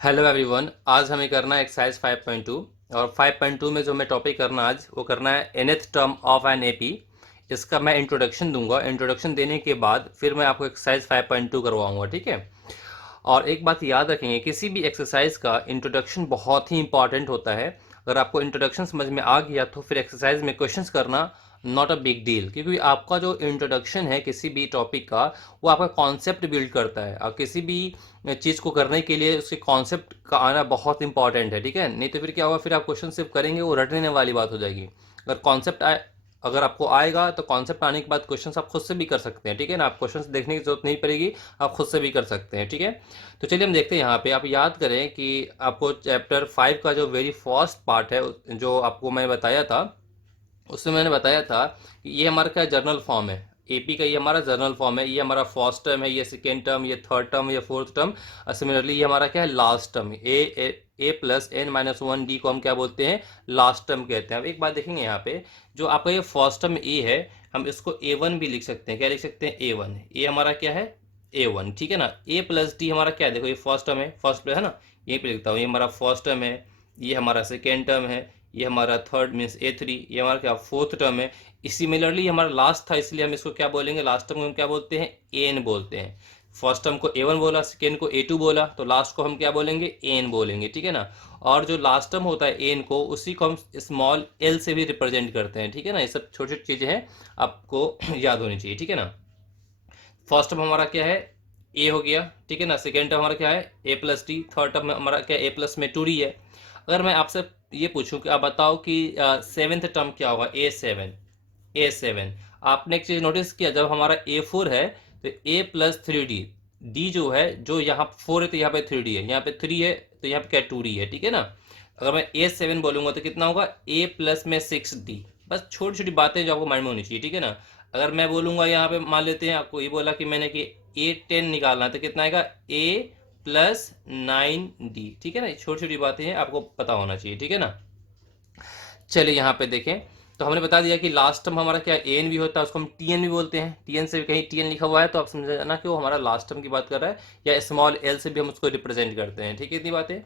Hello everyone. आज हमें करना है एक्सरसाइज 5.2 और 5.2 में जो मैं टॉपिक करना आज वो करना है nth term of an AP. इसका मैं इंट्रोडक्शन दूंगा। इंट्रोडक्शन देने के बाद फिर मैं आपको एक्सरसाइज 5.2 करवाऊंगा, ठीक है। और एक बात याद रखेंगे, किसी भी एक्सरसाइज का इंट्रोडक्शन बहुत ही इंपॉर्टेंट होता है। अगर आपको इंट्रोडक्शन समझ में आ गया तो फिर एक्सरसाइज में क्वेश्चंस करना नॉट अ बिग डील, क्योंकि आपका जो इंट्रोडक्शन है किसी भी टॉपिक का वो आपका कॉन्सेप्ट बिल्ड करता है। और किसी भी चीज़ को करने के लिए उसके कॉन्सेप्ट का आना बहुत इंपॉर्टेंट है, ठीक है। नहीं तो फिर क्या होगा, फिर आप क्वेश्चन सिर्फ करेंगे वो रटने वाली बात हो जाएगी। अगर कॉन्सेप्ट आए, अगर आपको आएगा तो कॉन्सेप्ट आने के बाद क्वेश्चंस आप खुद से भी कर सकते हैं, ठीक है ना। आप क्वेश्चंस देखने की जरूरत नहीं पड़ेगी, आप खुद से भी कर सकते हैं, ठीक है। तो चलिए हम देखते हैं। यहाँ पे आप याद करें कि आपको चैप्टर 5 का जो वेरी फर्स्ट पार्ट है जो आपको मैंने बताया था, उसमें मैंने बताया था कि ये हमारा क्या जर्नल फॉर्म है। एपी का ये हमारा जर्नल फॉर्म है। ये हमारा फर्स्ट टर्म है, ये सेकेंड टर्म, ये थर्ड टर्म, ये फोर्थ टर्म। सिमिलरली ये हमारा क्या है, last term. A plus N minus one D को हम क्या बोलते हैं, लास्ट टर्म कहते हैं। अब एक बात देखेंगे यहाँ पे, जो आपका ये फर्स्ट टर्म ए है, हम इसको ए वन भी लिख सकते हैं। क्या लिख सकते हैं, ए वन। ए हमारा क्या है, ए वन, ठीक है ना। ए प्लस डी हमारा क्या है, देखो ये फर्स्ट टर्म है, फर्स्ट है ना, यहीं पे लिखता हूँ। ये हमारा फर्स्ट टर्म है, ये हमारा सेकेंड टर्म है, ये हमारा थर्ड मीन्स ए थ्री, ये हमारा क्या फोर्थ टर्म है। सिमिलरली हमारा लास्ट था, इसलिए हम इसको क्या बोलेंगे, लास्ट टर्म को हम क्या बोलते हैं, एन बोलते हैं। फर्स्ट टर्म को ए वन बोला, सेकेंड को ए टू बोला, तो लास्ट को हम क्या बोलेंगे, एन बोलेंगे, ठीक है ना। और जो लास्ट टर्म होता है एन को, उसी को हम स्मॉल एल से भी रिप्रेजेंट करते हैं, ठीक है ना। ये सब छोटी छोटी चीज़ें हैं, आपको याद होनी चाहिए, ठीक है ना। फर्स्ट टर्म हमारा क्या है, ए हो गया, ठीक है ना। सेकेंड टर्म हमारा क्या है, A plus D. Third term हमारा क्या है, ए प्लस में टू डी है। अगर मैं आपसे ये पूछूं कि आप बताओ कि सेवेंथ टर्म क्या होगा, ए सेवन। ए सेवन। आपने एक चीज नोटिस किया, जब हमारा ए फोर है तो ए प्लस थ्री डी, डी जो है, जो यहाँ फोर है तो यहाँ पे थ्री डी है, यहाँ पे थ्री है तो यहाँ पे क्या टू डी है, ठीक है ना। अगर मैं ए सेवन बोलूंगा तो कितना होगा, ए प्लस में सिक्स डी। बस छोटी छोटी बातें जो आपको माइंड में होनी चाहिए, ठीक है ना। अगर मैं बोलूंगा यहाँ पे, मान लेते हैं आपको ये बोला कि मैंने कि ए टेन निकालना है, तो कितना आएगा, ए प्लस नाइन डी, ठीक है ना। छोटी छोटी बातें हैं, आपको पता होना चाहिए, ठीक है ना। चलिए यहाँ पे देखें, तो हमने बता दिया कि लास्ट टर्म हमारा क्या एन भी होता है, उसको हम टी एन भी बोलते हैं। टी एन से कहीं टी एन लिखा हुआ है तो आप समझ जाना कि वो हमारा लास्ट टर्म की बात कर रहा है, या स्मॉल एल से भी हम उसको रिप्रेजेंट करते हैं, ठीक है। इतनी बातें।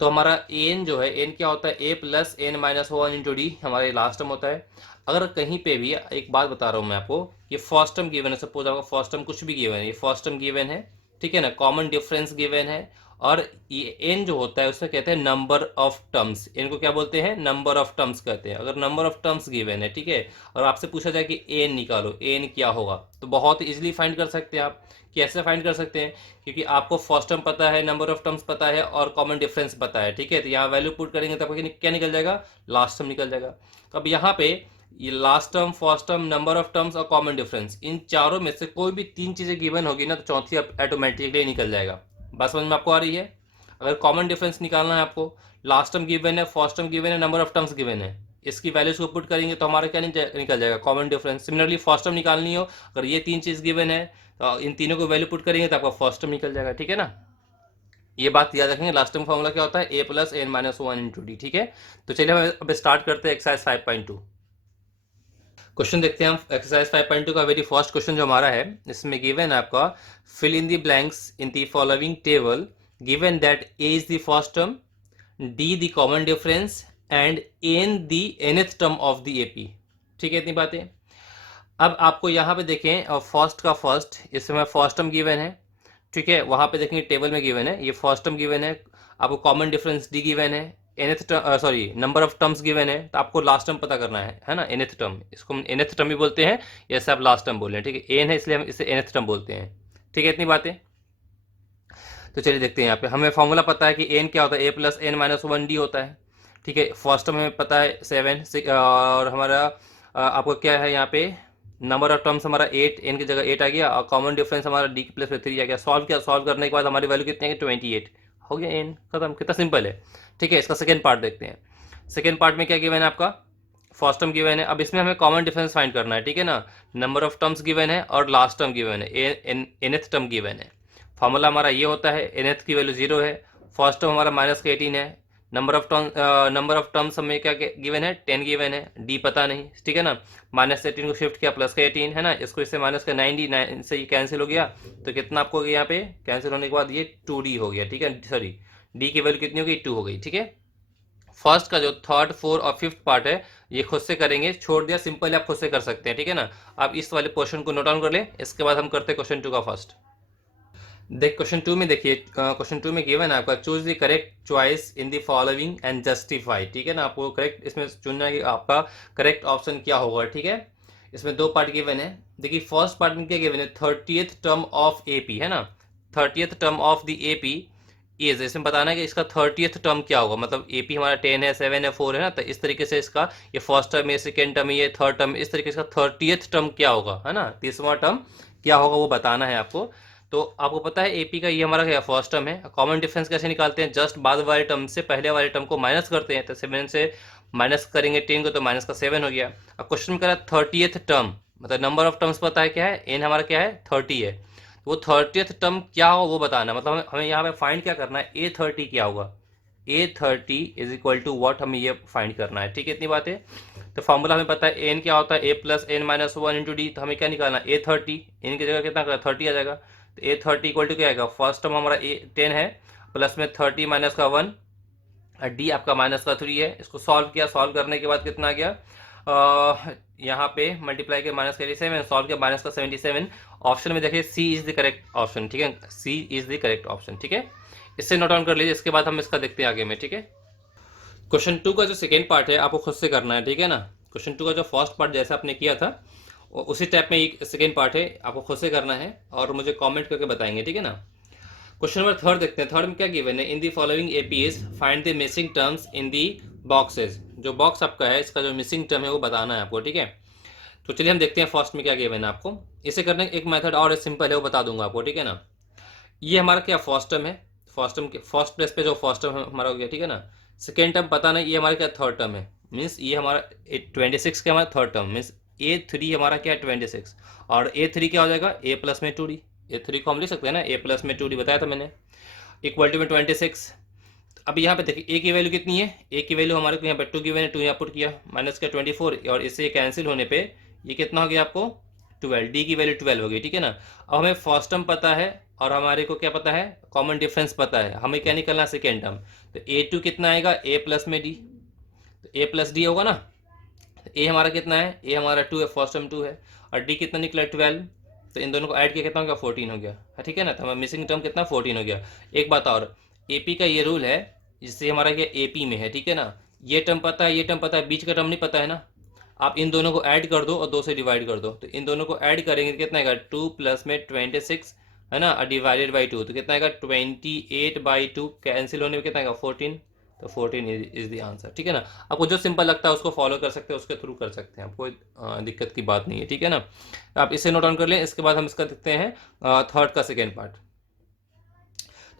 तो हमारा एन जो है, एन क्या होता है, A plus N minus one into D, हमारा लास्ट टर्म होता है। अगर कहीं पे भी, एक बात बता रहा हूँ मैं आपको, ये फर्स्ट टर्म गिवन है, सपोज आपका फर्स्ट टर्म कुछ भी गिवन है, ये फर्स्ट टर्म गिवन है, ठीक है ना। कॉमन डिफरेंस गिवन है, और ये एन जो होता है उसे कहते हैं नंबर ऑफ टर्म्स। इनको क्या बोलते हैं, नंबर ऑफ टर्म्स कहते हैं। अगर नंबर ऑफ टर्म्स गिवन है, ठीक है, और आपसे पूछा जाए कि एन निकालो, एन क्या होगा, तो बहुत इजीली फाइंड कर सकते हैं आप। कैसे फाइंड कर सकते हैं, क्योंकि आपको फर्स्ट टर्म पता है, नंबर ऑफ टर्म्स पता है, और कॉमन डिफरेंस पता है, ठीक है। तो यहाँ वैल्यू पुट करेंगे तो आपको क्या निकल जाएगा, लास्ट टर्म निकल जाएगा। तो अब यहाँ पे ये last term, first term, number of terms और कॉमन डिफरेंस, इन चारों में से कोई भी तीन चीजें गिवन होगी ना, तो चौथी ऑटोमेटिकली निकल जाएगा। बात समझ में आपको आ रही है। अगर कॉमन डिफरेंस निकालना है आपको, लास्ट टर्म गिवन है, फर्स्ट टर्म गिवन है, नंबर ऑफ टर्म्स गिवन है, इसकी वैल्यूज को पुट करेंगे तो हमारा क्या निकल जाएगा, common difference. Similarly first term निकालनी हो, अगर ये तीन चीज गिवन है तो इन तीनों को वैल्यू पुट करेंगे तो आपका फर्स्ट टर्म निकल जाएगा, ठीक है ना। ये बात याद रखेंगे। लास्ट टर्म फॉर्मूला क्या होता है, A plus N minus one into D, ठीक है। तो चलिए हम अब स्टार्ट करते हैं एक्सरसाइज 5.2। क्वेश्चन देखते हैं हम। एक्सरसाइज 5.2 का वेरी फर्स्ट क्वेश्चन जो हमारा है, इसमें गिवन है आपका, fill in the blanks in the following table given that A is the first term, D the common difference, and N the nth term of the AP, ठीक है। इतनी बातें। अब आपको यहाँ पे देखें, फर्स्ट का फर्स्ट, इसमें फर्स्ट टर्म गिवन है, ठीक है। वहां पे देखेंगे टेबल में गिवन है, ये फर्स्ट टर्म गिवन है, आपको कॉमन डिफरेंस डी गिवन है, nth term, sorry number of terms given है, तो आपको लास्ट टर्म पता करना है ना, nth टर्म। इसको हम nth टर्म भी बोलते हैं, जैसे आप लास्ट टर्म बोल रहे हैं, ठीक है। एन है इसलिए हम इसे nth टर्म बोलते हैं, ठीक है। इतनी बातें। तो चलिए देखते हैं। यहाँ पे हमें फॉर्मूला पता है कि एन क्या होता है, A plus N minus one D होता है, ठीक है। फर्स्ट टर्म हमें पता है सेवन, और हमारा आपको क्या है यहाँ पे, नंबर ऑफ टर्म्स हमारा एट, एन की जगह एट आ गया, और कॉमन डिफरेंस हमारा डी प्लस में थ्री आ गया। सॉल्व किया, सॉल्व करने के बाद हमारी वैल्यू कितनी है, 28 हो गया, एन खत्म। कितना सिंपल है, ठीक है। इसका सेकेंड पार्ट देखते हैं। सेकेंड पार्ट में क्या गिवन है आपका, फर्स्ट टर्म गिवन है। अब इसमें हमें कॉमन डिफरेंस फाइंड करना है, ठीक है ना। नंबर ऑफ टर्म्स गिवन है और लास्ट टर्म गिवन है, nth टर्म गिवन है। फॉर्मूला हमारा ये होता है, nth की वैल्यू जीरो है, फर्स्ट टर्म हमारा माइनस का 18 है, नंबर ऑफ टर्म्स हमें क्या गिवन है, 10 गिवन है, डी पता नहीं, ठीक है ना। माइनस 18 को शिफ्ट किया, प्लस का 18 है ना, इसको इससे माइनस का 90, 9 से ये कैंसिल हो गया, तो कितना आपको यहाँ पे कैंसिल होने के बाद ये 2d हो गया, ठीक है, सॉरी डी की वैल्यू कितनी होगी 2 हो गई, ठीक है। फर्स्ट का जो थर्ड फोर्थ और फिफ्थ पार्ट है ये खुद से करेंगे, छोड़ दिया सिंपल, आप खुद से कर सकते हैं, ठीक है ना। आप इस वाले क्वेश्चन को नोट डाउन कर ले, इसके बाद हम करते हैं क्वेश्चन 2 का फर्स्ट। देख क्वेश्चन 2 में देखिए, क्वेश्चन 2 में गिवन है आपका choose the correct choice in the following and justify, ठीक है ना। आपको करेक्ट इसमें चुनना है कि आपका करेक्ट ऑप्शन क्या होगा, ठीक है। इसमें दो पार्ट गिवन है। देखिए फर्स्ट पार्ट में क्या गिवन है, 30th टर्म ऑफ एपी, है ना। 30th term of the AP is, इसमें बताना है कि इसका 30th टर्म क्या होगा, मतलब एपी हमारा 10 है, 7 है, 4 है ना, तो इस तरीके से इसका ये फर्स्ट टर्म है, सेकेंड टर्म है, ये थर्ड टर्म, इस तरीके से इसका 30th टर्म क्या होगा, है ना, 30वां टर्म क्या होगा वो बताना है आपको। तो आपको पता है एपी का ये हमारा क्या फर्स्ट टर्म है। कॉमन डिफरेंस कैसे निकालते हैं, जस्ट बाद वाले टर्म से पहले वाले टर्म को माइनस करते हैं, तो 7 से माइनस करेंगे 10 को तो माइनस का 7 हो गया। अब क्वेश्चन में कह रहा है 30th टर्म, मतलब नंबर ऑफ टर्म्स पता है क्या है, एन हमारा क्या है 30 है, तो वो 30th टर्म क्या होगा वो बताना है। मतलब हमें यहाँ पे फाइंड क्या करना है, A30 क्या होगा, A30 is equal to what, हमें ये फाइंड करना है, ठीक है। इतनी बात है। तो फॉर्मूला हमें पता है एन क्या होता है, A plus N minus 1 into D, तो हमें क्या निकालना है A30, एन की जगह कितना 30 आ जाएगा, तो A30 इक्वल टू क्या आएगा, फर्स्ट टर्म हमारा 10 है, प्लस में 30 माइनस का 1, और डी आपका माइनस का 3 है। इसको सॉल्व किया, सॉल्व करने के बाद कितना आ गया, यहाँ पे मल्टीप्लाई के माइनस का 87, सॉल्व किया माइनस का 77। ऑप्शन में देखिए सी इज द करेक्ट ऑप्शन, ठीक है, सी इज द करेक्ट ऑप्शन, ठीक है। इससे नोट डाउन कर लीजिए, इसके बाद हम इसका देखते हैं आगे में, ठीक है। क्वेश्चन 2 का जो सेकेंड पार्ट है आपको खुद से करना है, ठीक है ना। क्वेश्चन 2 का जो फर्स्ट पार्ट जैसा आपने किया था उसी टाइप में एक सेकेंड पार्ट है, आपको खुद से करना है और मुझे कॉमेंट करके बताएंगे, ठीक है ना। क्वेश्चन नंबर थर्ड देखते हैं। थर्ड में क्या गिवन है, in the following APs find the missing terms in the boxes. जो बॉक्स आपका है इसका जो मिसिंग टर्म है वो बताना है आपको, ठीक है। तो चलिए हम देखते हैं फर्स्ट में क्या गिवन है आपको। इसे करने का एक मेथड और सिंपल है वो बता दूंगा आपको, ठीक है ना। ये हमारा क्या फर्स्ट टर्म है, फर्स्ट टर्म के फर्स्ट प्लेस पे जो फर्स्ट टर्म हमारा हो गया, ठीक है ना। सेकेंड टर्म पता नहीं, ये हमारा क्या थर्ड टर्म है, मीन्स ये हमारा 26 का हमारा थर्ड टर्म, मीन्स A3 हमारा क्या है 26, और A3 क्या हो जाएगा A प्लस में 2D। A3 को हम लिख सकते हैं ना, A प्लस में 2D बताया था मैंने, इक्वल टू में 26। अब यहाँ पे देखिए ए की वैल्यू कितनी है, ए की वैल्यू हमारे को यहाँ पे 2 गिवन है, 2 यहाँ पुट किया, माइनस का 24, और इससे कैंसिल होने पे ये कितना हो गया आपको 12, डी की वैल्यू 12 हो गई, ठीक है ना। अब हमें फर्स्ट टर्म पता है और हमारे को क्या पता है, कॉमन डिफरेंस पता है, हमें क्या निकलना सेकेंड टर्म। तो A2 कितना आएगा, ए प्लस में डी, तो ए प्लस डी होगा ना। ए हमारा कितना है, ए हमारा 2 है, फर्स्ट टर्म 2 है, और डी कितना निकला 12, तो इन दोनों को ऐड किया कितना हो गया 14 हो गया, ठीक है ना। तो हमारा मिसिंग टर्म कितना 14 हो गया। एक बात और, एपी का ये रूल है जिससे हमारा क्या एपी में है, ठीक है ना। ये टर्म पता है, ये टर्म पता है, बीच का टर्म नहीं पता है ना। आप इन दोनों को ऐड कर दो और 2 से डिवाइड कर दो, तो इन दोनों को ऐड करेंगे तो कितना आएगा 2 प्लस में 26, है ना, डिवाइडेड बाई 2, तो कितना आएगा 28/2, कैंसिल होने में कितना आएगा 14, तो 14 इज द आंसर, ठीक है ना। आपको जो सिंपल लगता है उसको फॉलो कर सकते हैं, उसके थ्रू कर सकते हैं, आपको दिक्कत की बात नहीं है, ठीक है ना। आप इसे नोट डाउन कर लें। इसके बाद हम इसका देखते हैं थर्ड का सेकेंड पार्ट।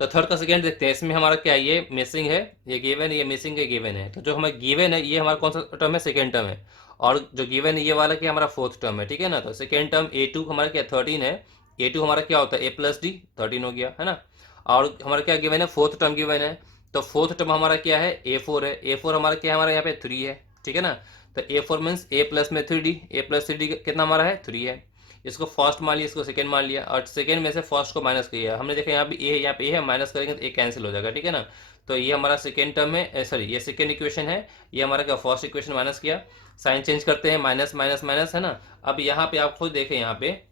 तो थर्ड का सेकेंड देखते हैं। इसमें हमारा क्या है, ये मिसिंग है, ये गिवन है, ये मिसिंग है, गिवन है। तो जो हमारा गिवन है ये हमारा कौन सा टर्म है, सेकेंड टर्म है, और जो गिवन है ये वाला क्या हमारा फोर्थ टर्म है, ठीक है ना। तो सेकेंड टर्म A2 हमारा क्या 13 है, A2 हमारा क्या होता है A प्लस डी, 13 हो गया, है ना। और हमारा क्या गिवन है, फोर्थ टर्म गिवन है, तो फोर्थ टर्म हमारा क्या है A4 है, A4 हमारा क्या है, हमारा यहाँ पे 3 है, ठीक है ना। तो A4 मीन्स A प्लस में 3D, A प्लस 3D कितना हमारा है 3 है। इसको फर्स्ट मान लिया, इसको सेकंड मान लिया, और सेकंड में से फर्स्ट को माइनस किया, हमने देखा यहाँ पे ए है, यहाँ पे ए है, माइनस करेंगे तो ए कैंसिल हो जाएगा, ठीक है ना। तो ये हमारा सेकंड टर्म है, सॉरी ये सेकंड इक्वेशन है, ये हमारा क्या फर्स्ट इक्वेशन माइनस किया, साइन चेंज करते हैं, माइनस माइनस माइनस, है ना। अब यहाँ पे आप खुद देखें, यहाँ पे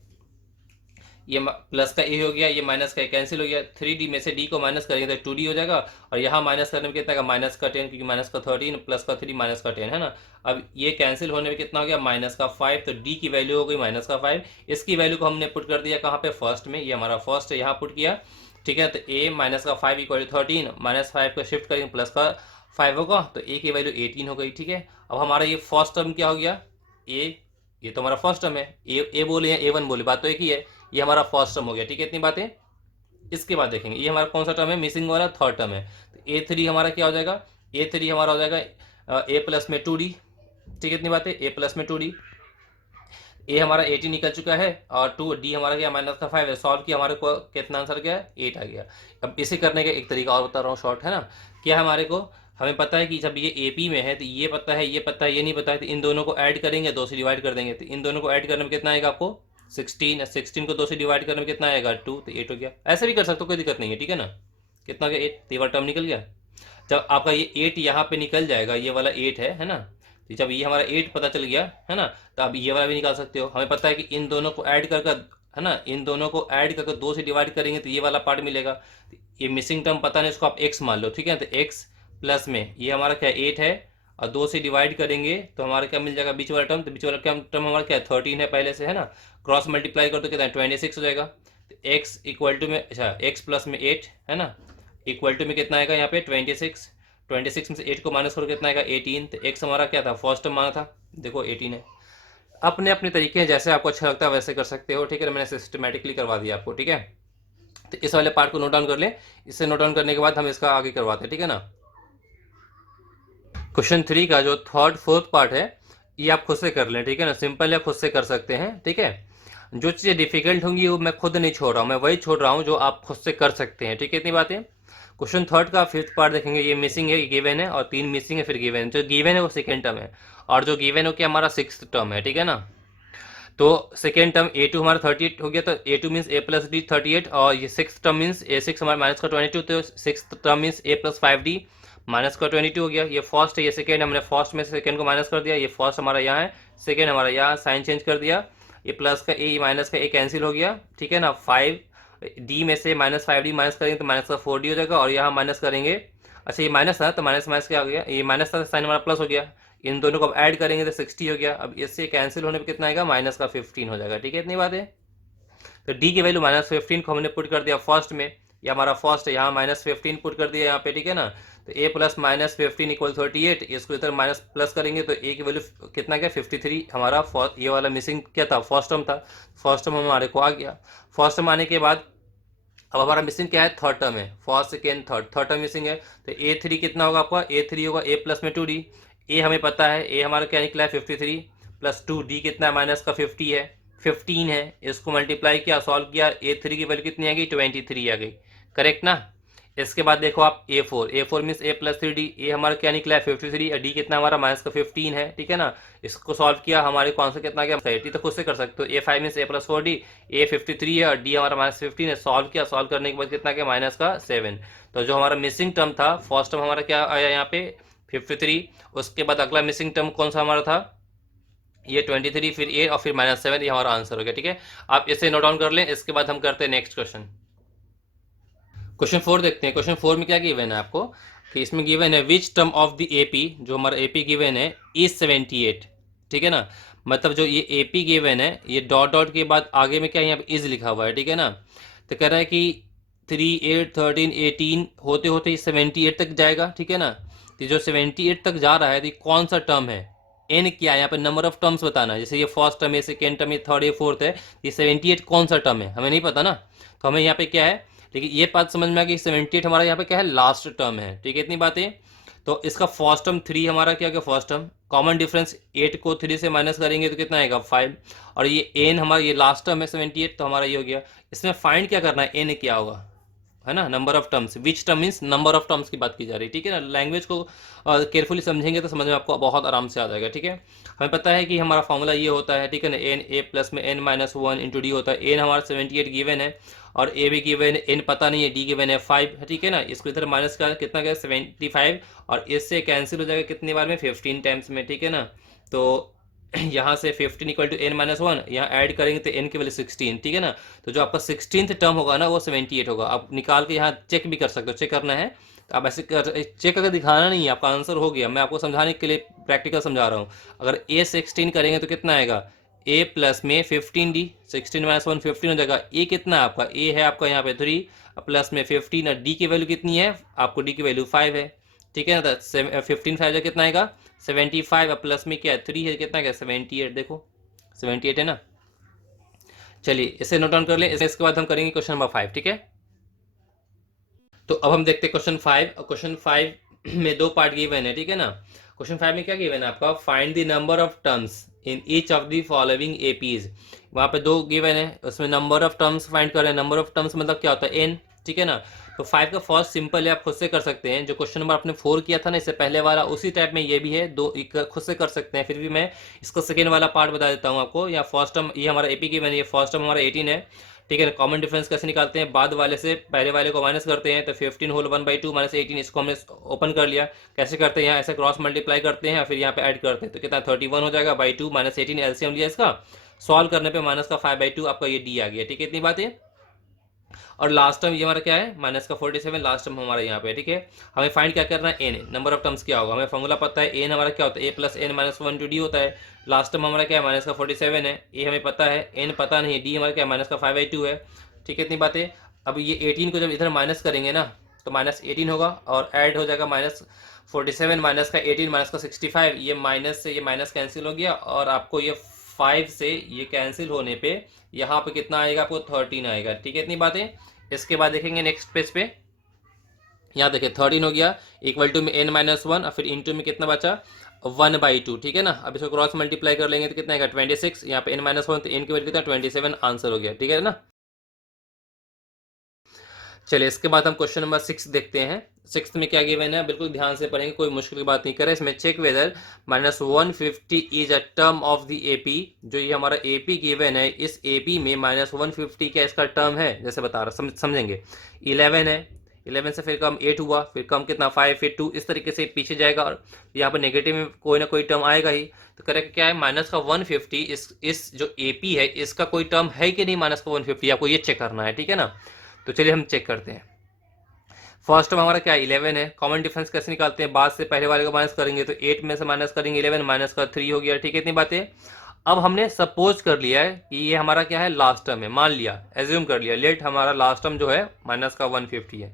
ये प्लस का ए हो गया, ये माइनस का ए कैंसिल हो गया, 3D में से डी को माइनस करेंगे तो 2D हो जाएगा, और यहाँ माइनस करने में कितना का माइनस का 10, क्योंकि माइनस का 13 प्लस का 3 माइनस का 10, है ना। अब ये कैंसिल होने में कितना हो गया माइनस का 5, तो डी की वैल्यू हो गई माइनस का 5। इसकी वैल्यू को हमने पुट कर दिया कहाँ पे, फर्स्ट में, ये हमारा फर्स्ट है, यहाँ पुट किया, ठीक है। तो ए माइनस का 5 इक्वल 13, माइनस 5 को शिफ्ट करेंगे प्लस का 5 होगा, तो ए की वैल्यू 18 हो गई, ठीक है। अब हमारा ये फर्स्ट टर्म क्या हो गया, ए, ये तो हमारा फर्स्ट टर्म है, ए बोले या A1 बोले, बात तो एक ही है, ये हमारा फर्स्ट टर्म हो गया, ठीक है। इतनी बातें। इसके बाद देखेंगे ये हमारा कौन सा टर्म है, मिसिंग वाला थर्ड टर्म है। तो A3 हमारा क्या हो जाएगा, A3 हमारा हो जाएगा A प्लस में 2D, ठीक है। इतनी बातें, A प्लस में 2D, ए हमारा 18 निकल चुका है, और 2D हमारा क्या माइनस का 5 है, सॉल्व किया, हमारे को कितना आंसर गया 8 आ गया। अब इसे करने का एक तरीका और बता रहा हूँ शॉर्ट, है ना। क्या हमारे को, हमें पता है कि जब ये AP में है तो ये पता है, ये पता है, ये नहीं पता है, तो इन दोनों को ऐड करेंगे, 2 से डिवाइड कर देंगे, तो इन दोनों को ऐड करने में कितना आएगा आपको 16, 16 को 2 से डिवाइड करने में कितना आएगा 2, तो 8 हो गया। ऐसे भी कर सकते हो, कोई दिक्कत नहीं है, ठीक है ना। कितना हो गया 8, तो ये वाला टर्म निकल गया। जब आपका ये 8 यहाँ पे निकल जाएगा, ये वाला 8 है ना, तो जब ये हमारा 8 पता चल गया है ना, तो आप ये वाला भी निकाल सकते हो। हमें पता है कि इन दोनों को ऐड कर कर, है ना, इन दोनों को ऐड करके 2 से डिवाइड करेंगे तो ये वाला पार्ट मिलेगा। तो ये मिसिंग टर्म पता नहीं, इसको आप x मान लो, ठीक है। तो x प्लस में ये हमारा क्या 8 है, और 2 से डिवाइड करेंगे तो हमारा क्या मिल जाएगा बीच वाला टर्म। तो बीच वाला टर्म हमारा क्या 13 है पहले से, है ना, क्रॉस मल्टीप्लाई कर तो कितना 26 हो जाएगा। तो x इक्वल टू में, अच्छा x प्लस में 8 है ना, इक्वल टू में कितना आएगा यहाँ पे 26। 26 में से 8 को माइनस करो कितना आएगा 18। तो x हमारा क्या था, फर्स्ट टर्म माना था, देखो 18 है। अपने अपने तरीके हैं, जैसे आपको अच्छा लगता है वैसे कर सकते हो, ठीक है। मैंने सिस्टमेटिकली करवा दिया आपको, ठीक है। तो इस वाले पार्ट को नोट डाउन कर लें। इससे नोट डाउन करने के बाद हम इसका आगे करवाते हैं, ठीक है ना। क्वेश्चन 3 का जो थर्ड फोर्थ पार्ट है ये आप खुद से कर लें, ठीक है ना। सिंपल है, खुद से कर सकते हैं, ठीक है। जो चीज़ें डिफिकल्ट होंगी वो मैं खुद नहीं छोड़ रहा हूँ, मैं वही छोड़ रहा हूँ जो आप खुद से कर सकते हैं, ठीक है। इतनी बातें। क्वेश्चन थर्ड का फिफ्थ पार्ट देखेंगे, ये मिसिंग है, गिवन है, और 3 मिसिंग है, फिर गिवन है। जो गिवन है वो सेकेंड टर्म है, और जो गिवन हो क्या हमारा 6th टर्म है, ठीक है ना। तो सेकेंड टर्म a2 हमारा 38 हो गया, तो a2 means a plus D 38, और ये 6th टर्म मीन्स a6 हमारा माइनस का 22, तो 6th term means a plus 5d minus का 22 हो गया। ये फर्स्ट है, ये सेकेंड, हमने फर्स्ट में सेकेंड को माइनस कर दिया, ये फर्स्ट हमारा यहाँ है, सेकेंड हमारा यहाँ, साइन चेंज कर दिया, ये प्लस का a माइनस का a कैंसिल हो गया, ठीक है ना। 5d में से माइनस 5d माइनस करेंगे तो माइनस का 4d हो जाएगा, और यहाँ माइनस करेंगे, अच्छा ये माइनस था तो माइनस माइनस क्या हो गया, ये माइनस था, साइन हमारा प्लस हो गया। इन दोनों को अब ऐड करेंगे तो 60 हो गया। अब इससे कैंसिल होने पे कितना आएगा, माइनस का 15 हो जाएगा, ठीक है। इतनी बात है। तो डी की वैल्यू -15 को हमने पुट कर दिया फर्स्ट में, ये हमारा फर्स्ट है, यहाँ -15 पुट कर दिया यहाँ पे, ठीक है ना। तो a प्लस -15 इक्वल 38, इसको इधर माइनस प्लस करेंगे तो a की वैल्यू कितना क्या 53 हमारा। ये वाला मिसिंग क्या था, फर्स्ट टर्म था, फर्स्ट टर्म हमारे को आ गया। फर्स्ट टर्म आने के बाद अब हमारा मिसिंग क्या है, थर्ड टर्म है, first second third term missing है। तो a3 कितना होगा आपका, a3 होगा a प्लस में 2d। a हमें पता है, a हमारा क्या निकला है 53 प्लस 2d कितना है माइनस का 50 है, 15 है। इसको मल्टीप्लाई किया, सॉल्व किया, a3 की वैल्यू कितनी आ गई 23 आ गई, करेक्ट ना। इसके बाद देखो आप a4 means a plus 3d, a हमारा क्या निकला है 53, और d कितना हमारा माइनस का 15 है, ठीक है ना। इसको सॉल्व किया, हमारे को आंसर कितना गया 80, तो खुद से कर सकते हो। a5 means a plus 4d, a 53 है और d हमारा -15 है। सॉल्व किया, सॉल्व करने के बाद कितना गया माइनस का 7। तो जो हमारा मिसिंग टर्म था, फर्स्ट टर्म हमारा क्या आया यहाँ पे 53, उसके बाद अगला मिसिंग टर्म कौन सा हमारा था, ये 23, फिर a और फिर -7, ये हमारा आंसर हो गया, ठीक है। आप इसे नोट डाउन कर लें। इसके बाद हम करते हैं नेक्स्ट क्वेश्चन। क्वेश्चन 4 देखते हैं। क्वेश्चन 4 में क्या गिवन है आपको, कि इसमें गिवन है which term of the AP, जो हमारा एपी गिवन है इज 78, ठीक है ना। मतलब जो ये एपी गिवन है, ये डॉट डॉट के बाद आगे में क्या यहाँ पे इज लिखा हुआ है, ठीक है ना। तो कह रहा है कि 3, 8, 13, 18 होते होते ये 78 तक जाएगा, ठीक है ना। तो जो 78 तक जा रहा है तो ये कौन सा टर्म है, एन क्या है, यहाँ पे नंबर ऑफ टर्म्स बताना है। जैसे ये फर्स्ट टर्म है, सेकेंड टर्म, ये थर्ड, ये फोर्थ है, ये 78 कौन सा टर्म है हमें नहीं पता ना। तो हमें यहाँ पे क्या है, लेकिन ये बात समझ में आ गई 78 हमारा यहाँ पे क्या है, लास्ट टर्म है, ठीक है। इतनी बातें। तो इसका फर्स्ट टर्म 3 हमारा क्या, फर्स्ट टर्म कॉमन डिफरेंस 8 को 3 से माइनस करेंगे तो कितना आएगा 5, और ये एन हमारा ये लास्ट टर्म है 78, तो हमारा ये हो गया। इसमें फाइंड क्या करना है, एन क्या होगा, है ना, number of terms, which term means number of terms की बात की जा रही है, ठीक है ना। लैंग्वेज को केयरफुली समझेंगे तो समझ में आपको बहुत आराम से आ जाएगा, ठीक है। हमें पता है कि हमारा फॉर्मूला ये होता है, ठीक है ना, एन ए प्लस में n माइनस 1 इंटू डी होता है। एन हमारा 78 गिवन है, और ए भी गिवन है, एन पता नहीं है, डी गिवन है 5, ठीक है ना। इसको इधर माइनस का कितना गया 75, और इससे कैंसिल हो जाएगा कितनी बार में 15 टाइम्स में, ठीक है ना। तो यहाँ से 15 इक्वल टू n माइनस 1, यहाँ ऐड करेंगे तो n की वैल्यू 16, ठीक है ना। तो जो आपका 16th टर्म होगा ना वो 78 होगा। आप निकाल के यहाँ चेक भी कर सकते हो, चेक करना है तो आप ऐसे चेक अगर दिखाना नहीं है, आपका आंसर हो गया, मैं आपको समझाने के लिए प्रैक्टिकल समझा रहा हूँ। अगर a 16 करेंगे तो कितना आएगा, a प्लस में 15d, 16 माइनस 1 15 हो जाएगा। a कितना है आपका, a है आपका यहाँ पे 3 प्लस में 15, और d की वैल्यू कितनी है आपको, d की वैल्यू 5 है, ठीक है ना। तो 15 5 कितना आएगा 75, अब प्लस में क्या है 3 है, कितना क्या 78, देखो 78 है ना। चलिए इसे नोट डाउन कर लें। इसके बाद हम करेंगे क्वेश्चन नंबर 5, ठीक है। तो अब हम देखते हैं क्वेश्चन 5। क्वेश्चन 5 में 2 पार्ट गिवन है, ठीक है ना। क्वेश्चन 5 में क्या गिवन है आपका, find the number of terms in each of the following APs. वहाँ पे 2 गिवन है, उसमें नंबर ऑफ टर्म्स फाइंड कर रहे हैं। नंबर ऑफ टर्म्स मतलब क्या होता है, एन, ठीक है ना। तो 5 का फर्स्ट सिंपल है, आप खुद से कर सकते हैं। जो क्वेश्चन नंबर आपने 4 किया था ना इससे पहले वाला, उसी टाइप में ये भी है, 2 खुद से कर सकते हैं। फिर भी मैं इसका सेकेंड वाला पार्ट बता देता हूँ आपको। या फर्स्ट टर्म ये हमारा एपी गिवन है, ये फर्स्ट टर्म हमारा 18 है, ठीक है ना। कॉमन डिफरेंस कैसे निकालते हैं, बाद वाले से पहले वाले को माइनस करते हैं, तो 15 होल 1/2 माइनस 18, इसको हमने ओपन कर लिया। कैसे करते हैं, यहाँ ऐसे क्रॉस मल्टीप्लाई करते हैं, फिर यहाँ पे ऐड करते हैं, तो कितना 31 हो जाएगा बाई 2 माइनस 18, एलसीएम लिया इसका, सॉल्व करने पे माइनस का 5/2 आपका ये डी आ गया। ठीक है, इतनी बात है। और लास्ट टर्म ये हमारा क्या है, माइनस का 47, लास्ट टर्म हमारा यहाँ पे। ठीक है, हमें फाइंड क्या करना है, एन, नंबर ऑफ टर्म्स क्या होगा, हमें फॉर्मूला पता है, एन हमारा क्या होता है, A plus N minus 1 to D होता है। लास्ट टर्म हमारा क्या है, माइनस का 47 है, ए हमें पता है, एन पता नहीं, डी हमारा क्या है, माइनस का 5/2 है। ठीक है, इतनी बातें। अब ये 18 को जब इधर माइनस करेंगे ना, तो माइनस 18 होगा और ऐड हो जाएगा माइनस 47 माइनस का 18 माइनस का 65, ये माइनस से ये माइनस कैंसिल हो गया, और आपको ये 5 से ये कैंसिल होने पे यहाँ पे कितना आएगा, आपको 13 आएगा। ठीक है, इतनी बातें। इसके बाद देखेंगे नेक्स्ट पेज पे, यहाँ देखिए 13 हो गया, इक्वल टू में n-1, और फिर इंटू में कितना बचा 1/2। ठीक है ना। अब इसको क्रॉस मल्टीप्लाई कर लेंगे तो कितना आएगा 26, यहाँ पे n-1 तो n की वैल्यू कितना 27 आंसर हो गया। ठीक है ना। चलिए इसके बाद हम क्वेश्चन नंबर 6 देखते हैं। 6 में क्या गिवन है, बिल्कुल ध्यान से पढ़ेंगे, कोई मुश्किल की बात नहीं करें इसमें। Check whether -150 is a term of the AP, जो ये हमारा एपी गिवन है, इस एपी में -150 क्या इसका टर्म है, जैसे बता रहा समझेंगे। 11 है, 11 से फिर कम 8 हुआ, फिर कम कितना 5, फिर 2, इस तरीके से पीछे जाएगा, और यहाँ पर नेगेटिव में कोई ना कोई टर्म आएगा ही। तो करेक्ट क्या है, माइनस का 150, इस जो एपी है इसका कोई टर्म है कि नहीं माइनस का 150, आपको ये चेक करना है। ठीक है ना। तो चलिए हम चेक करते हैं। फर्स्ट टर्म हमारा क्या है 11 है, कॉमन डिफरेंस कैसे निकालते हैं, बाद से पहले वाले को माइनस करेंगे, तो 8 में से माइनस करेंगे 11, माइनस का 3 हो गया। ठीक है, इतनी बातें। अब हमने सपोज कर लिया है कि ये हमारा क्या है, लास्ट टर्म है, मान लिया, एज्यूम कर लिया, लेट हमारा लास्ट टर्म जो है माइनस का 150 है।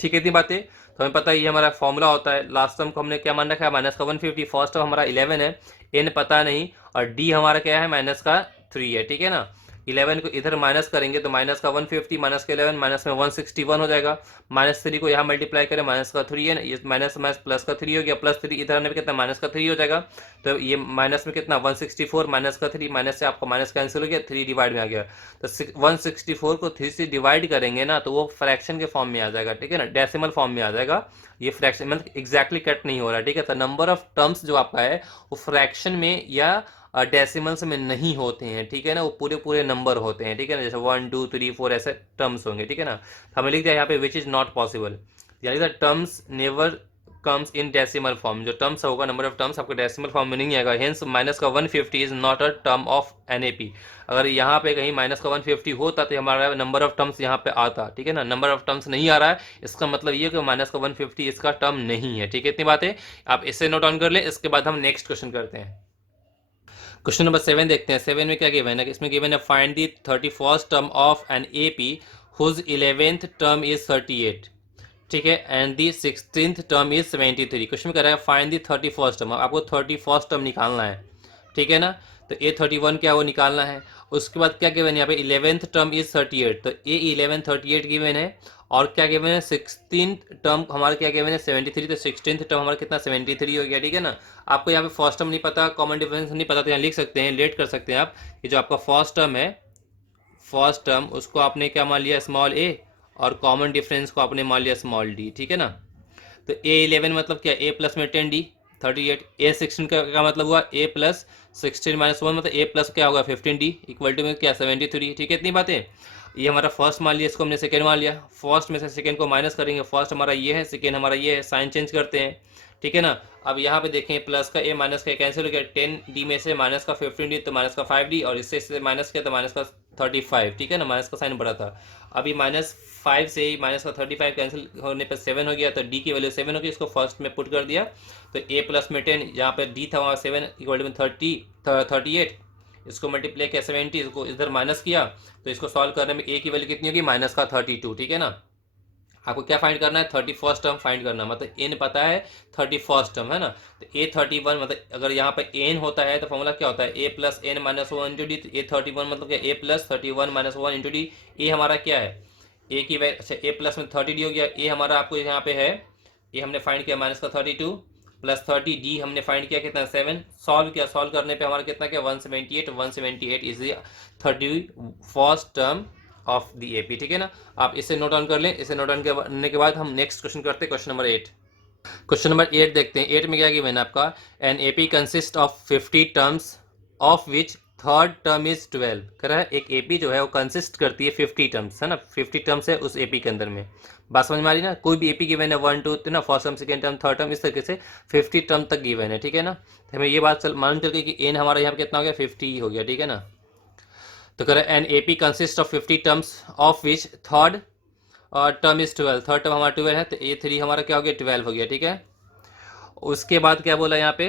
ठीक है, इतनी बातें। तो हमें पता है ये हमारा फॉर्मूला होता है, लास्ट टर्म को हमने क्या मान रखा है, माइनस का 150, फर्स्ट टर्म हमारा 11 है, एन पता नहीं, और डी हमारा क्या है, माइनस का 3 है। ठीक है ना। 11 को इधर माइनस करेंगे तो माइनस का 150 माइनस का 11 माइनस में 161 हो जाएगा, माइनस 3 को यहाँ मल्टीप्लाई करें, माइनस का 3 है, ये माइनस माइनस प्लस का 3 हो गया, प्लस 3 इधर आने पे कितना माइनस का 3 हो जाएगा, तो ये माइनस में कितना 164 माइनस का 3, माइनस से आपको माइनस कैंसिल हो गया, 3 डिवाइड में आ गया, तो 164 को 3 से डिवाइड करेंगे ना तो वो फ्रैक्शन के फॉर्म में आ जाएगा। ठीक है ना, डेसिमल फॉर्म में आ जाएगा, ये फ्रैक्शन मतलब एग्जैक्टली कट नहीं हो रहा। ठीक है, तो नंबर ऑफ टर्म्स जो आपका है वो फ्रैक्शन में या डेसिमल्स में नहीं होते हैं। ठीक है ना, वो पूरे पूरे नंबर होते हैं। ठीक है ना, जैसे 1 2 3 4 ऐसे टर्म्स होंगे। ठीक है ना, तो हमें लिख दिया यहाँ पे विच इज नॉट पॉसिबल, यानी the terms never comes in decimal form, जो टर्म्स होगा नंबर ऑफ टर्म्स आपको डेसिमल फॉर्म में नहीं आएगा, हेंस माइनस का 150 is not a term of NAP. अगर यहाँ पे कहीं माइनस का 150 होता तो हमारा नंबर ऑफ टर्म्स यहाँ पे आता। ठीक है ना, नंबर ऑफ टर्म्स नहीं आ रहा है, इसका मतलब ये कि माइनस का 150 इसका टर्म नहीं है। ठीक है, इतनी बातें आप इससे नोट ऑन कर ले। इसके बाद हम नेक्स्ट क्वेश्चन करते हैं। क्वेश्चन नंबर 7 देखते हैं। 7 में क्या गिवन है, इसमें गिवन है find the 31st term of an AP whose 11th term is 38। ठीक है, and the 16th term is 73। Question में कह रहा है फाइंड दी 31st टर्म, आपको 31st टर्म निकालना है। ठीक है ना, तो A31 क्या है वो निकालना है। उसके बाद क्या गिवन है यहाँ पे 11th टर्म इज 38, तो A11 38 गिवन है, और क्या गिवन है 16th टर्म हमारा क्या गिवन है 73, तो 16th टर्म हमारा कितना 73 हो गया। ठीक है ना, आपको यहाँ पे फर्स्ट टर्म नहीं पता, कॉमन डिफरेंस नहीं पता, तो यहाँ लिख सकते हैं, लेट कर सकते हैं आप कि जो आपका फर्स्ट टर्म है, फर्स्ट टर्म उसको आपने क्या मान लिया स्मॉल a, और कॉमन डिफरेंस को आपने मान लिया स्मॉल d। ठीक है ना, तो A11 मतलब क्या, a प्लस में 10d 38, A16 का क्या मतलब हुआ, a प्लस 16 माइनस 1 मतलब a प्लस क्या होगा 15d इक्वल टू में क्या 73। ठीक है, इतनी बातें। ये हमारा फर्स्ट मान लिया, इसको हमने सेकेंड मान लिया, फर्स्ट में से सेकेंड को माइनस करेंगे, फर्स्ट हमारा ये है, सेकेंड हमारा ये है, साइन चेंज करते हैं। ठीक है ना, अब यहाँ पे देखें प्लस का a माइनस का कैंसिल हो गया, 10d में से माइनस का 15d तो माइनस का 5d, और इससे माइनस किया तो माइनस का 35। ठीक है ना, माइनस का साइन बड़ा था। अभी -5 से माइनस का 35 कैंसिल होने पर 7 हो गया, तो d की वैल्यू 7 हो गई, इसको फर्स्ट में पुट कर दिया, तो a प्लस में 10, यहाँ पे d था वहाँ 7 इक्वल में 38, इसको मल्टीप्लाई किया 70, इसको इधर माइनस किया, तो इसको सॉल्व करने में a की वैल्यू कितनी होगी माइनस का 32। ठीक है ना, आपको क्या फाइंड करना है 31st टर्म फाइंड करना, मतलब n पता है 31st टर्म है ना, तो A31 मतलब अगर यहाँ पे n होता है तो फॉर्मूला क्या होता है a plus n minus 1 into D, तो A31 मतलब क्या a plus 31 minus 1 into D. A हमारा क्या है, a की वैल्यू, अच्छा a प्लस में 30d हो गया, a हमारा आपको यहाँ पे है, a हमने फाइंड किया माइनस का 32 प्लस 30, d हमने फाइंड किया कितना 7, सॉल्व किया, सॉल्व करने पे हमारा कितना क्या 178 is the 31st term of the AP. ठीक है ना, आप इसे नोट ऑन कर लें। इसे नोट ऑन करने के बाद हम नेक्स्ट क्वेश्चन करते हैं, क्वेश्चन नंबर 8। क्वेश्चन नंबर 8 देखते हैं। 8 में क्या गिवन है आपका, an AP consist of 50 terms of which third term is 12 कह रहा है। एक एपी जो है वो कंसिस्ट करती है 50 टर्म्स, है ना, 50 टर्म्स है उस एपी के अंदर में। बात समझ में आ रही ना, कोई भी एपी गिवन है 1 2 3 ना, first term second term third term, इस तरीके से 50 टर्म तक गिवन है, ठीक है ना। तो हमें ये बात मान चल गई कि एन हमारा यहाँ पे कितना हो गया, 50 हो गया, ठीक है ना। तो कह रहा है an AP consist of 50 terms of which third term is 12, third term हमारा 12 है, तो A3 हमारा क्या हो गया, 12 हो गया, ठीक है। उसके बाद क्या बोला यहाँ पे,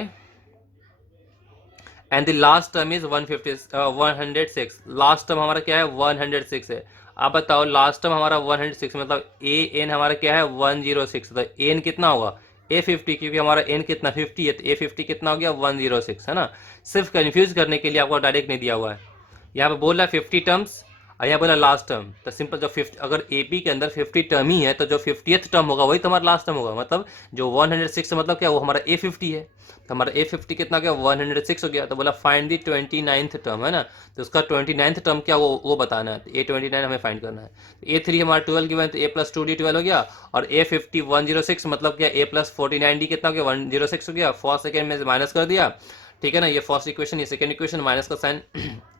and the last term is 106, last term हमारा क्या है, 106 है। आप बताओ लास्ट टर्म हमारा 106 मतलब ए एन हमारा क्या है, 106, तो एन कितना होगा, A50, क्योंकि हमारा एन कितना 50 है, तो A50 कितना हो गया, 106, है ना। सिर्फ कंफ्यूज करने के लिए आपको डायरेक्ट नहीं दिया हुआ है, यहाँ पे बोल रहा है 50 टर्म्स और यहाँ बोला लास्ट टर्म। तो सिंपल जो 50, अगर एपी के अंदर 50 टर्म ही है तो जो 50th टर्म होगा वही तो हमारा लास्ट टर्म होगा, मतलब जो 106 मतलब क्या, वो हमारा A50 है, तो हमारा A50 कितना गया, 106 हो गया। तो बोला फाइंड दी 29th टर्म, है ना, तो उसका 29th टर्म क्या वो बताना है, तो A29 हमें फाइंड करना है। तो A3 हमारा 12 गिवन, तो A+2D 12 हो गया, और A50 106 मतलब क्या, A+49D कितना हो गया, 106 हो गया। फर्स्ट सेकेंड में माइनस कर दिया, ठीक है ना, ये फर्स्ट इक्वेशन, ये सेकंड इक्वेशन, माइनस का साइन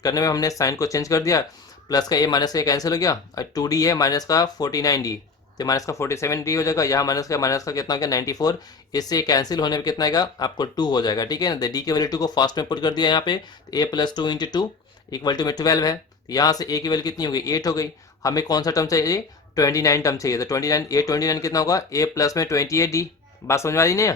करने में हमने साइन को चेंज कर दिया, प्लस का ए माइनस का कैंसिल हो गया, और 2D है माइनस का 49D, तो माइनस का 47D हो जाएगा, यहाँ माइनस का कितना हो गया, 94, इससे कैंसिल होने में कितना आएगा आपको 2 हो जाएगा, ठीक है ना। डी की वैल्यू 2 को फर्स्ट में पुट कर दिया यहाँ पे, तो A+2 × 2 इक्वल टू में 12 है, तो यहाँ से ए की वैल्यू कितनी हो गई, 8 हो गई। हमें कौन सा टर्म चाहिए, 29 टर्म चाहिए, तो 29 कितना होगा, A प्लस में 28D। बात समझ में आ रही नहीं,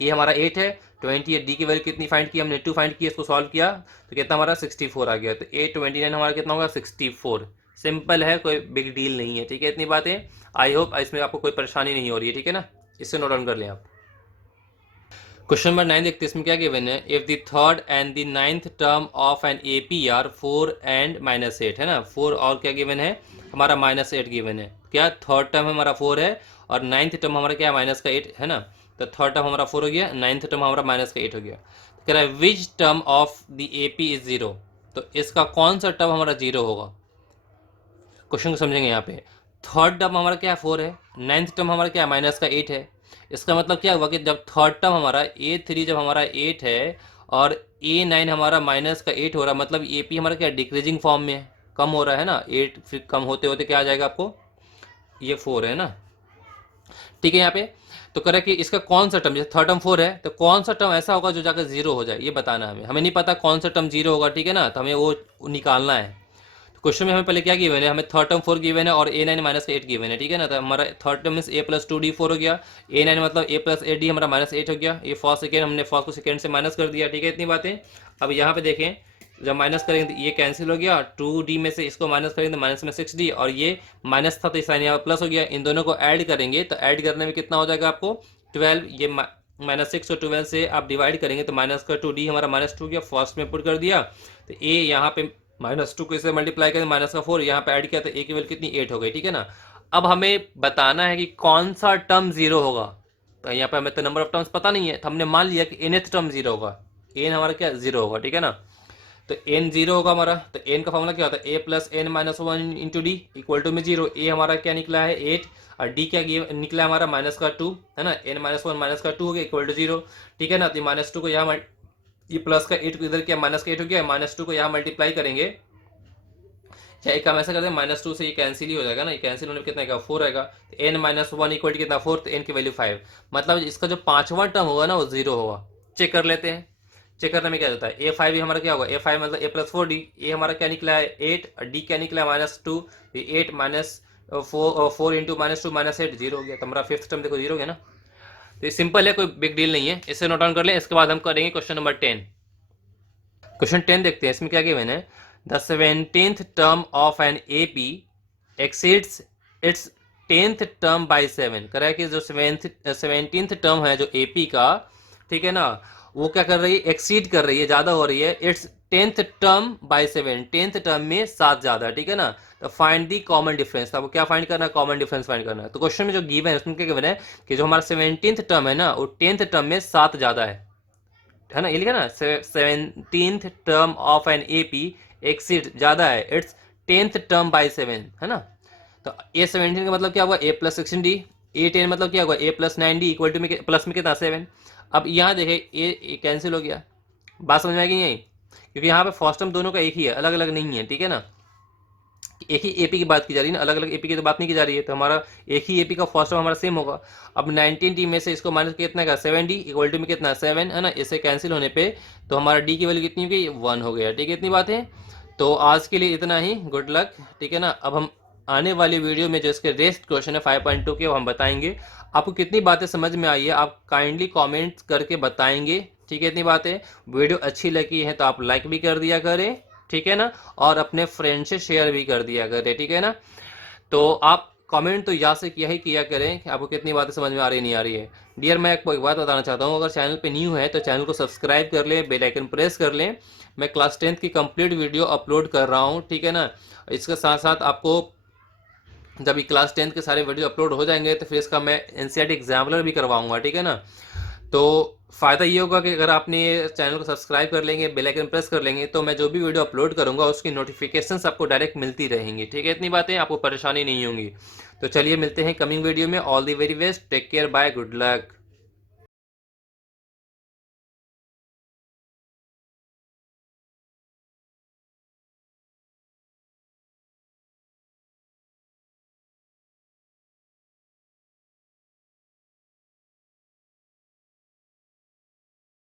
ये हमारा 8 है, 28 डी की वैल्यू कितनी फाइंड की हमने, 2 फाइंड की, इसको सॉल्व किया तो कितना हमारा 64 आ गया, तो A29 हमारा कितना होगा, 64। सिंपल है, कोई बिग डील नहीं है, ठीक है, इतनी बातें। आई होप इसमें आपको कोई परेशानी नहीं हो रही है, ठीक है ना, इससे नोट डाउन कर लें आप। क्वेश्चन नंबर 9 देखते हैं, इसमें क्या गिवन है, if the third and the ninth term of an AP are 4 and -8, है ना, 4 और क्या गिवन है हमारा, -8 गिवन है। क्या थर्ड टर्म हमारा 4 है और नाइन्थ टर्म हमारा क्या है, -8, है ना, तो थर्ड टर्म हमारा 4 हो गया, नाइन्थ टर्म हमारा -8 हो गया। तो कह रहा है which term of the AP is 0, तो इसका कौन सा टर्म हमारा 0 होगा। क्वेश्चन को समझेंगे यहाँ पे, थर्ड टर्म हमारा क्या है, 4 है, नाइन्थ टर्म हमारा क्या है, -8 है। इसका मतलब क्या हुआ कि जब थर्ड टर्म हमारा A3 जब हमारा 8 है और A9 हमारा -8 हो रहा है, मतलब AP हमारा क्या डिक्रीजिंग फॉर्म में है, कम हो रहा है ना, 8 फिर कम होते होते क्या आ जाएगा आपको, ये 4 है ना, ठीक है। यहाँ पे तो कह रहा है कि इसका कौन सा टर्म, जैसे थर्ड टर्म 4 है तो कौन सा टर्म ऐसा होगा जो जाकर 0 हो जाए, ये बताना है हमें नहीं पता कौन सा टर्म 0 होगा, ठीक है ना, तो हमें वो निकालना है। क्वेश्चन में हमें पहले क्या गिवन है, हमें थर्ड टर्म 4 गिवन है और A9 -8 गिवन है, ठीक है ना, तो हमारा थर्ड टर्म मींस A+2D 4 हो गया, A9 मतलब A+8D हमारा -8 हो गया, ये फर्स्ट सेकेंड हमने फर्स्ट को सेकेंड से माइनस कर दिया, ठीक है, इतनी बातें। अब यहाँ पे देखें, जब माइनस करेंगे तो ये कैंसिल हो गया, 2D में से इसको माइनस करेंगे तो माइनस में 6D, और ये माइनस था तो इस साइन यहाँ प्लस हो गया, इन दोनों को ऐड करेंगे तो ऐड करने में कितना हो जाएगा आपको 12, ये -6 को 12 से आप डिवाइड करेंगे तो माइनस का 2D हमारा -2 गया, फर्स्ट में पुट कर दिया, तो ए यहाँ पे -2 को इससे मल्टीप्लाई करें माइनस का 4 यहाँ पे ऐड किया तो ए की वैल्यू कितनी 8 हो गई, ठीक है ना। अब हमें बताना है कि कौन सा टर्म 0 होगा, तो यहाँ पे हमें तो नंबर ऑफ टर्म्स पता नहीं है, तो हमने मान लिया कि nth टर्म 0 होगा, एन हमारा क्या 0 होगा, ठीक है ना। तो n 0 होगा हमारा, तो n का फॉर्मूला क्या होता है, a + n - 1 × d equal to में 0। a हमारा क्या निकला है 8 और d क्या निकला हमारा -2, है ना, n - 1 -2 हो गया इक्वल टू 0, ठीक है ना। तो -2 को यहाँ ये प्लस का 8 को इधर क्या -8 हो गया, -2 को यहाँ मल्टीप्लाई करेंगे, चाहे एक हम ऐसा करते हैं -2 से ये कैंसिल ही हो जाएगा ना, ये कैंसिल होने पर कितना आएगा 4 आएगा, n - 1 इक्वल टू कितना 4, तो n की वैल्यू 5, मतलब इसका जो पांचवा टर्म होगा ना वो 0 होगा। चेक कर लेते हैं, चेक करने में क्या होता है, A5 हमारा क्या होगा, A5 मतलब A+4D, ए हमारा क्या निकला है 8 और D क्या निकला है -2, 8 4 × -2 -8 0 हो गया, तो हमारा फिफ्थ टर्म देखो 0 हो गया ना। तो ये सिंपल है, कोई बिग डील नहीं है, इससे नोट डाउन कर लें। इसके बाद हम करेंगे क्वेश्चन नंबर 10। क्वेश्चन 10 देखते हैं, इसमें क्या गिवन है, the 17th term of an AP exceeds its 10th term by 7, कह रहा है कि जो 17th टर्म है जो AP का, ठीक है ना, वो क्या कर रही है, एक्सीड कर रही है, ज्यादा हो रही है, it's 10th term by 7, 10th term में 7 ज्यादा, ठीक है ना। तो फाइंड दी कॉमन डिफरेंस, आपको क्या फाइंड करना है, कॉमन डिफरेंस फाइंड करना है। तो क्वेश्चन में जो गिवन है उसमें क्या गिवन है कि जो हमारा 17th टर्म है ना वो 10th टर्म में 7 ज्यादा है ना, ये लिखा ना, 17th term of an AP exceed ज्यादा है इट्स 10th टर्म बाय 7, है ना। तो A17 का मतलब क्या होगा, A + 16D, A10 मतलब क्या होगा, A + 9D इक्वल टू में प्लस में कितना 7। अब यहाँ देखे ए कैंसिल हो गया, बात समझ में आएगी नहीं, क्योंकि यहाँ पे फर्स्ट टर्म दोनों का एक ही है, अलग अलग नहीं है, ठीक है ना। एक ही एपी की बात की जा रही है ना, अलग अलग एपी की तो बात नहीं की जा रही है। तो हमारा एक ही एपी का फर्स्ट टर्म हमारा सेम होगा। अब 19 टी में से इसको माइनस कितना का 7d इक्वल टू में कितना 7 है ना, इससे कैंसिल होने पे तो हमारा डी की वैल्यू कितनी हो गई 1 हो गया, ठीक है। इतनी बात है। तो आज के लिए इतना ही, गुड लक, ठीक है ना। अब हम आने वाली वीडियो में जो इसके रेस्ट क्वेश्चन है 5.2 के वो हम बताएंगे। आपको कितनी बातें समझ में आई है आप काइंडली कमेंट करके बताएंगे, ठीक है। इतनी बातें, वीडियो अच्छी लगी है तो आप लाइक भी कर दिया करें, ठीक है ना, और अपने फ्रेंड से शेयर भी कर दिया करें, ठीक है ना। तो आप कमेंट तो या से यही किया करें कि आपको कितनी बातें समझ में आ रही नहीं आ रही है। डियर, मैं आपको एक बात बताना चाहता हूँ, अगर चैनल पे न्यू है तो चैनल को सब्सक्राइब कर लें, बेल आइकन प्रेस कर लें। मैं क्लास 10th की कंप्लीट वीडियो अपलोड कर रहा हूँ, ठीक है ना। इसके साथ साथ आपको जब ये क्लास 10th के सारे वीडियो अपलोड हो जाएंगे तो फिर इसका मैं एनसीईआरटी एग्जामिनर भी करवाऊंगा, ठीक है ना। तो फ़ायदा ये होगा कि अगर आपने ये चैनल को सब्सक्राइब कर लेंगे, बेल आइकन प्रेस कर लेंगे, तो मैं जो भी वीडियो अपलोड करूंगा उसकी नोटिफिकेशंस आपको डायरेक्ट मिलती रहेंगी, ठीक है। इतनी बातें, आपको परेशानी नहीं होंगी। तो चलिए मिलते हैं कमिंग वीडियो में। All the very best, take care, bye, good luck.